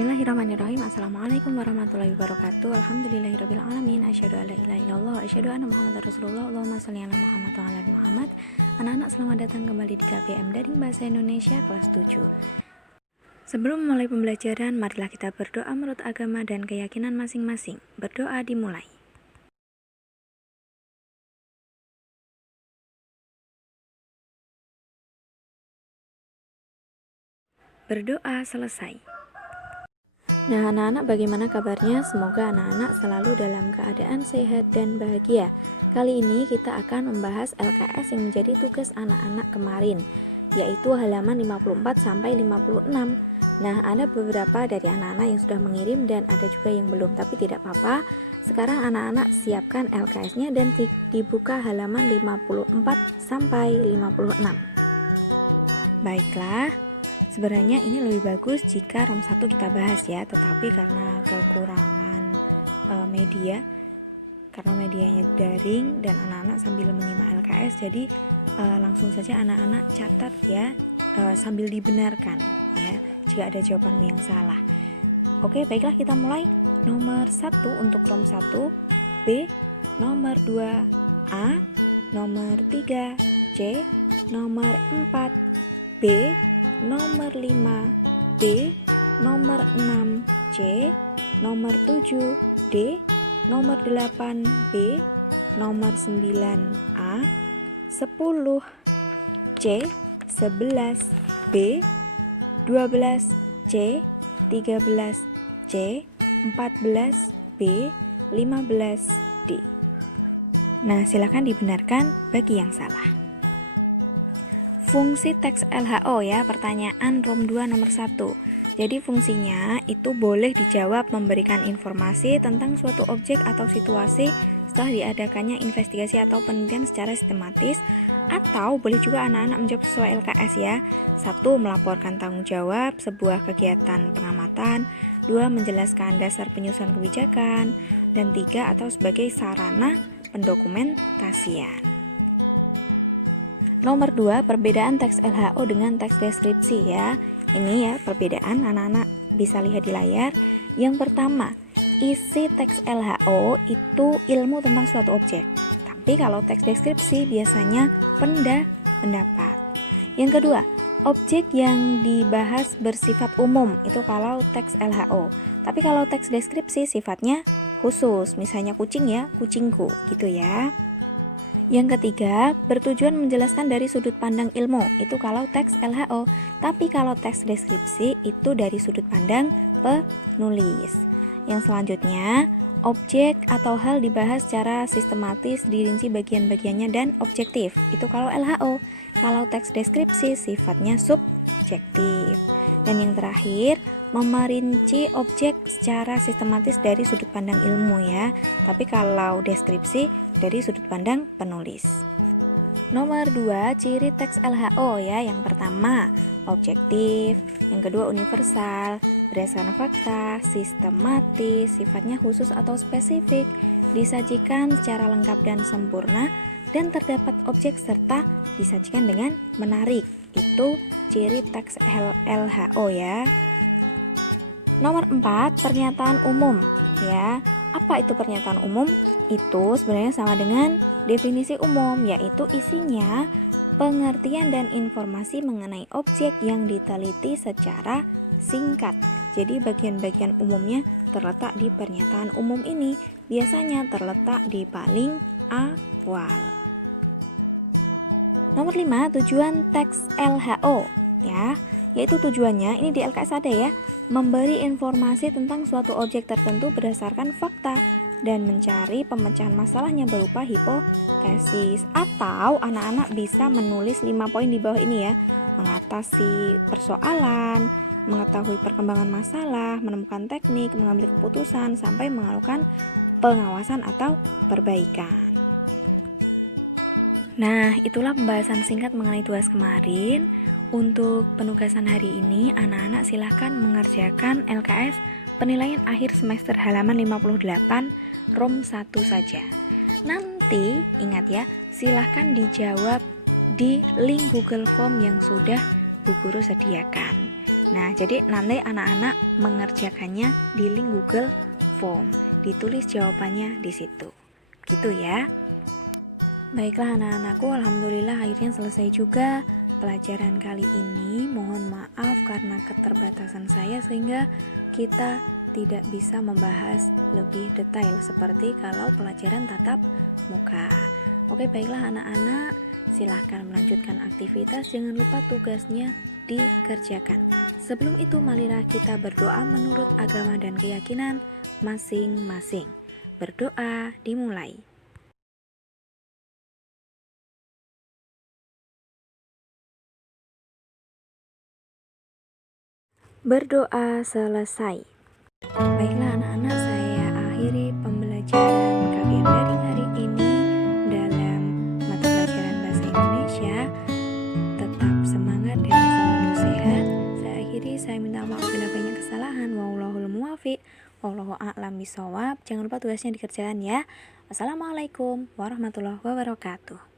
Bismillahirrahmanirrahim. Assalamualaikum warahmatullahi wabarakatuh. Alhamdulillahirabbil alamin. Asyhadu an la ilaha illallah, asyhadu anna Muhammadar Rasulullah. Allahumma shalli ala Muhammad wa ala ali Muhammad. Anak-anak, selamat datang kembali di KBM Daring Bahasa Indonesia kelas 7. Sebelum memulai pembelajaran, marilah kita berdoa menurut agama dan keyakinan masing-masing. Berdoa dimulai. Berdoa selesai. Nah, anak-anak, bagaimana kabarnya? Semoga anak-anak selalu dalam keadaan sehat dan bahagia. Kali ini kita akan membahas LKS yang menjadi tugas anak-anak kemarin, yaitu halaman 54 sampai 56. Nah, ada beberapa dari anak-anak yang sudah mengirim dan ada juga yang belum, tapi tidak apa-apa. Sekarang anak-anak siapkan LKS-nya dan dibuka halaman 54 sampai 56. Baiklah. Sebenarnya ini lebih bagus jika ROM 1 kita bahas ya, tetapi karena kekurangan media, karena medianya daring dan anak-anak sambil menyimak LKS, jadi langsung saja anak-anak catat ya, sambil dibenarkan ya jika ada jawabanmu yang salah. Oke, baiklah, kita mulai. Nomor 1 untuk ROM 1 B, nomor 2 A, nomor 3 C, nomor 4 B, nomor 5 B, nomor 6 C, nomor 7 D, nomor 8 B, nomor 9 A, 10 C, 11 B, 12 C, 13 C, 14 B, 15 D. Nah, silakan dibenarkan bagi yang salah. Fungsi teks LHO ya, pertanyaan ROM 2 nomor 1. Jadi fungsinya itu boleh dijawab memberikan informasi tentang suatu objek atau situasi setelah diadakannya investigasi atau penelitian secara sistematis, atau boleh juga anak-anak menjawab sesuai LKS ya. 1. Melaporkan tanggung jawab sebuah kegiatan pengamatan. 2. Menjelaskan dasar penyusunan kebijakan. Dan 3. Atau sebagai sarana pendokumentasian. Nomor 2, perbedaan teks LHO dengan teks deskripsi ya. Ini ya perbedaan, anak-anak bisa lihat di layar. Yang pertama, isi teks LHO itu ilmu tentang suatu objek. Tapi kalau teks deskripsi biasanya pendapat. Yang kedua, objek yang dibahas bersifat umum, itu kalau teks LHO. Tapi kalau teks deskripsi sifatnya khusus, misalnya kucing ya, kucingku gitu ya. Yang ketiga, bertujuan menjelaskan dari sudut pandang ilmu, itu kalau teks LHO. Tapi kalau teks deskripsi itu dari sudut pandang penulis. Yang selanjutnya, objek atau hal dibahas secara sistematis, dirinci bagian-bagiannya dan objektif, itu kalau LHO. Kalau teks deskripsi sifatnya subjektif. Dan yang terakhir, memerinci objek secara sistematis dari sudut pandang ilmu ya. Tapi kalau deskripsi dari sudut pandang penulis. Nomor 2, ciri teks LHO ya. Yang pertama, objektif. Yang kedua, universal, berdasarkan fakta, sistematis, sifatnya khusus atau spesifik, disajikan secara lengkap dan sempurna, dan terdapat objek serta disajikan dengan menarik. Itu ciri teks LHO ya. Nomor 4, pernyataan umum ya. Apa itu pernyataan umum? Itu sebenarnya sama dengan definisi umum, yaitu isinya pengertian dan informasi mengenai objek yang diteliti secara singkat. Jadi bagian-bagian umumnya terletak di pernyataan umum ini, biasanya terletak di paling awal. Nomor 5, tujuan teks LHO ya, yaitu tujuannya ini di LKS ada ya, memberi informasi tentang suatu objek tertentu berdasarkan fakta dan mencari pemecahan masalahnya berupa hipotesis. Atau anak-anak bisa menulis 5 poin di bawah ini ya, mengatasi persoalan, mengetahui perkembangan masalah, menemukan teknik, mengambil keputusan, sampai melakukan pengawasan atau perbaikan. Nah, itulah pembahasan singkat mengenai tugas kemarin. Untuk penugasan hari ini, anak-anak silahkan mengerjakan LKS penilaian akhir semester halaman 58 ROM 1 saja. Nanti, ingat ya, silahkan dijawab di link Google Form yang sudah Bu Guru sediakan. Nah, jadi nanti anak-anak mengerjakannya di link Google Form. Ditulis jawabannya di situ. Gitu ya. Baiklah anak-anakku, alhamdulillah akhirnya selesai juga pelajaran kali ini. Mohon maaf karena keterbatasan saya sehingga kita tidak bisa membahas lebih detail seperti kalau pelajaran tatap muka. Oke, baiklah anak-anak, silahkan melanjutkan aktivitas. Jangan lupa tugasnya dikerjakan. Sebelum itu, marilah kita berdoa menurut agama dan keyakinan masing-masing. Berdoa dimulai. Berdoa selesai. Baiklah anak-anak, saya akhiri pembelajaran KBM Daring hari ini dalam mata pelajaran Bahasa Indonesia. Tetap semangat dan selalu sehat. Saya akhiri, saya minta maaf bila banyak kesalahan. Wallahul muwaffiq, wallahu a'lam bishawab. Jangan lupa tugasnya dikerjakan ya. Wassalamualaikum warahmatullahi wabarakatuh.